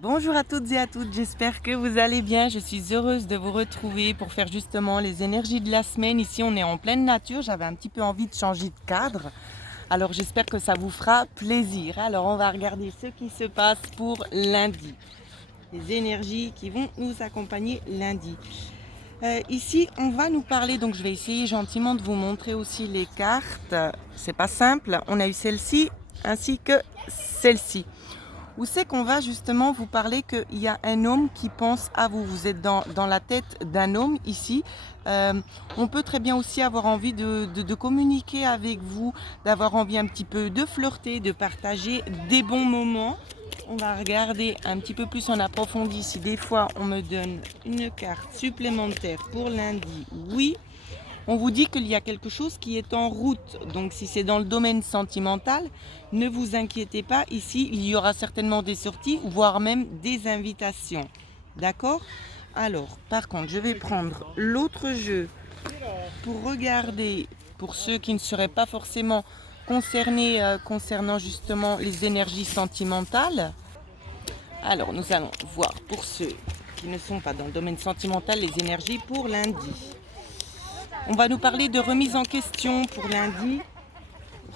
Bonjour à toutes et à toutes, j'espère que vous allez bien. Je suis heureuse de vous retrouver pour faire justement les énergies de la semaine. Ici, on est en pleine nature. J'avais un petit peu envie de changer de cadre. Alors, j'espère que ça vous fera plaisir. Alors, on va regarder ce qui se passe pour lundi. Les énergies qui vont nous accompagner lundi. Ici, on va nous parler, donc je vais essayer gentiment de vous montrer aussi les cartes. C'est pas simple. On a eu celle-ci ainsi que celle-ci. Où c'est qu'on va justement vous parler qu'il y a un homme qui pense à vous. Vous êtes dans la tête d'un homme ici. On peut très bien aussi avoir envie de communiquer avec vous, d'avoir envie un petit peu de flirter, de partager des bons moments. On va regarder un petit peu plus en approfondi si des fois on me donne une carte supplémentaire pour lundi. Oui, on vous dit qu'il y a quelque chose qui est en route. Donc si c'est dans le domaine sentimental, ne vous inquiétez pas. Ici, il y aura certainement des sorties, voire même des invitations. D'accord? Alors, par contre, je vais prendre l'autre jeu pour regarder, pour ceux qui ne seraient pas forcément concernés concernant justement les énergies sentimentales. Alors, nous allons voir pour ceux qui ne sont pas dans le domaine sentimental les énergies pour lundi. On va nous parler de remise en question pour lundi.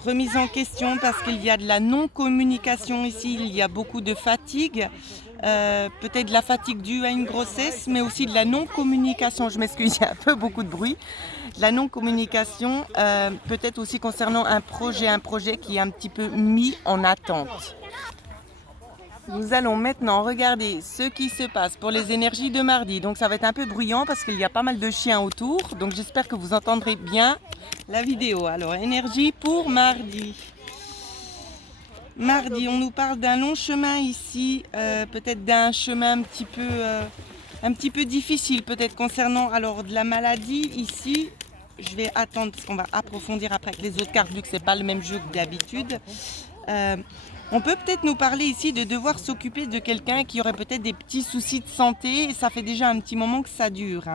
Remise en question parce qu'il y a de la non-communication ici, il y a beaucoup de fatigue, peut-être de la fatigue due à une grossesse, mais aussi de la non-communication. Je m'excuse, il y a un peu beaucoup de bruit. La non-communication, peut-être aussi concernant un projet qui est un petit peu mis en attente. Nous allons maintenant regarder ce qui se passe pour les énergies de mardi. Donc ça va être un peu bruyant parce qu'il y a pas mal de chiens autour. Donc j'espère que vous entendrez bien la vidéo. Alors énergie pour mardi. Mardi, on nous parle d'un long chemin ici, peut-être d'un chemin un petit peu difficile, peut-être concernant alors de la maladie ici. Je vais attendre parce qu'on va approfondir après avec les autres cartes vu que c'est pas le même jeu que d'habitude. On peut peut-être nous parler ici de devoir s'occuper de quelqu'un qui aurait peut-être des petits soucis de santé et ça fait déjà un petit moment que ça dure.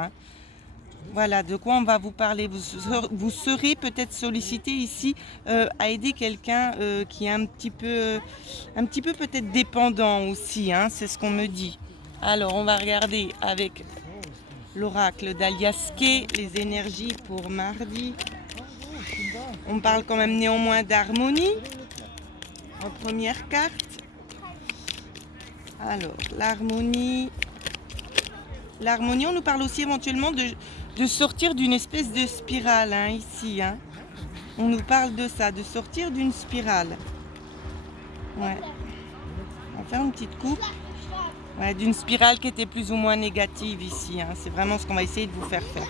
Voilà, de quoi on va vous parler. Vous serez peut-être sollicité ici à aider quelqu'un qui est un petit peu peut-être dépendant aussi, c'est ce qu'on me dit. Alors, on va regarder avec l'oracle d'Aliaské les énergies pour mardi. On parle quand même néanmoins d'harmonie en première carte. Alors, l'harmonie. L'harmonie, on nous parle aussi éventuellement de sortir d'une espèce de spirale, ici. On nous parle de ça, de sortir d'une spirale. Ouais. On va faire une petite coupe. Ouais, d'une spirale qui était plus ou moins négative ici. C'est vraiment ce qu'on va essayer de vous faire faire.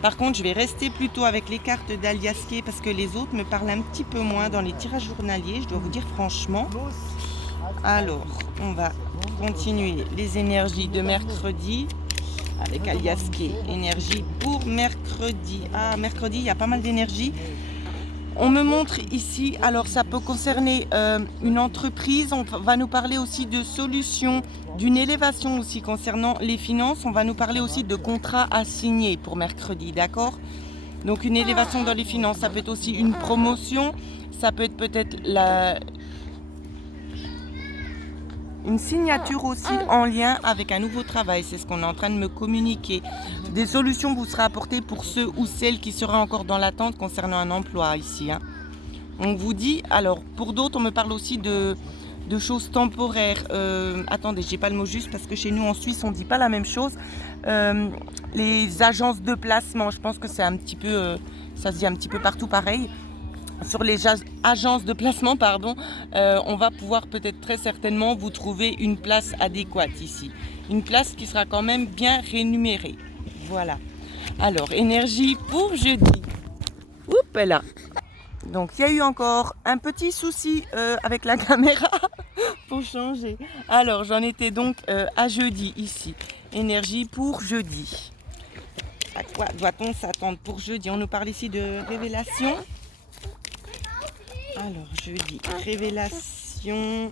Par contre, je vais rester plutôt avec les cartes d'Aliaské parce que les autres me parlent un petit peu moins dans les tirages journaliers, je dois vous dire franchement. Alors, on va continuer les énergies de mercredi avec Aliaské. Énergie pour mercredi. Ah, mercredi, il y a pas mal d'énergie. On me montre ici, alors ça peut concerner une entreprise, on va nous parler aussi de solutions, d'une élévation aussi concernant les finances, on va nous parler aussi de contrats à signer pour mercredi, d'accord? Donc une élévation dans les finances, ça peut être aussi une promotion, ça peut être peut-être une signature aussi en lien avec un nouveau travail, c'est ce qu'on est en train de me communiquer. Des solutions vous sera apportées pour ceux ou celles qui seraient encore dans l'attente concernant un emploi ici. On vous dit, alors pour d'autres on me parle aussi de choses temporaires. Attendez, j'ai pas le mot juste parce que chez nous en Suisse on dit pas la même chose. Les agences de placement, je pense que c'est un petit peu, ça se dit un petit peu partout pareil. Sur les agences de placement, on va pouvoir peut-être très certainement vous trouver une place adéquate ici. Une place qui sera quand même bien rémunérée. Voilà. Alors, énergie pour jeudi. Oups là. Donc, il y a eu encore un petit souci avec la caméra pour changer. Alors, j'en étais donc à jeudi ici. Énergie pour jeudi. À quoi doit-on s'attendre pour jeudi? On nous parle ici de révélation. Alors, jeudi, révélation.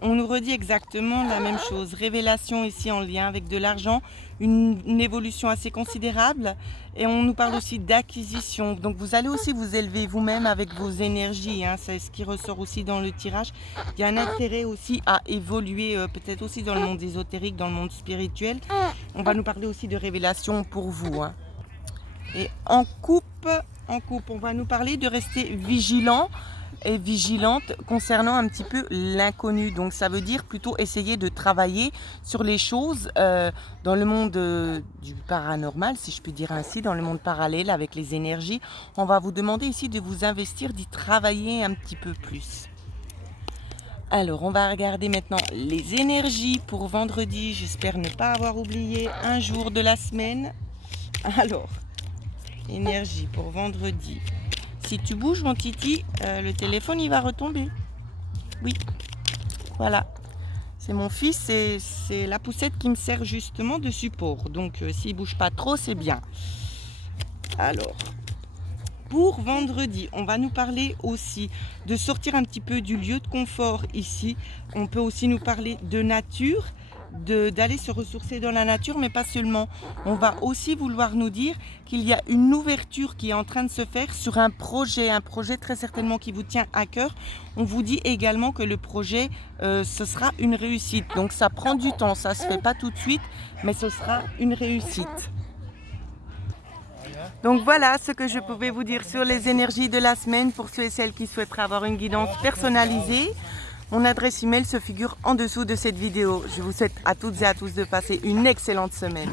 On nous redit exactement la même chose. Révélation ici en lien avec de l'argent, une évolution assez considérable Et on nous parle aussi d'acquisition. Donc vous allez aussi vous élever vous-même avec vos énergies. Hein. C'est ce qui ressort aussi dans le tirage. Il y a un intérêt aussi à évoluer, peut-être aussi dans le monde ésotérique, dans le monde spirituel. On va nous parler aussi de révélation pour vous. Hein. Et en coupe, on va nous parler de rester vigilant et vigilante concernant un petit peu l'inconnu. Donc ça veut dire plutôt essayer de travailler sur les choses dans le monde du paranormal, si je puis dire ainsi, dans le monde parallèle avec les énergies. On va vous demander ici de vous investir, d'y travailler un petit peu plus. Alors on va regarder maintenant les énergies pour vendredi. J'espère ne pas avoir oublié un jour de la semaine. Alors, énergie pour vendredi. Si tu bouges mon titi, le téléphone il va retomber. Oui, voilà. C'est mon fils, c'est la poussette qui me sert justement de support. Donc s'il ne bouge pas trop, c'est bien. Alors, pour vendredi, on va nous parler aussi de sortir un petit peu du lieu de confort ici. On peut aussi nous parler de nature, d'aller se ressourcer dans la nature, mais pas seulement. On va aussi vouloir nous dire qu'il y a une ouverture qui est en train de se faire sur un projet très certainement qui vous tient à cœur. On vous dit également que le projet, ce sera une réussite. Donc ça prend du temps, ça ne se fait pas tout de suite, mais ce sera une réussite. Donc voilà ce que je pouvais vous dire sur les énergies de la semaine pour ceux et celles qui souhaiteraient avoir une guidance personnalisée. Mon adresse email se figure en dessous de cette vidéo. Je vous souhaite à toutes et à tous de passer une excellente semaine.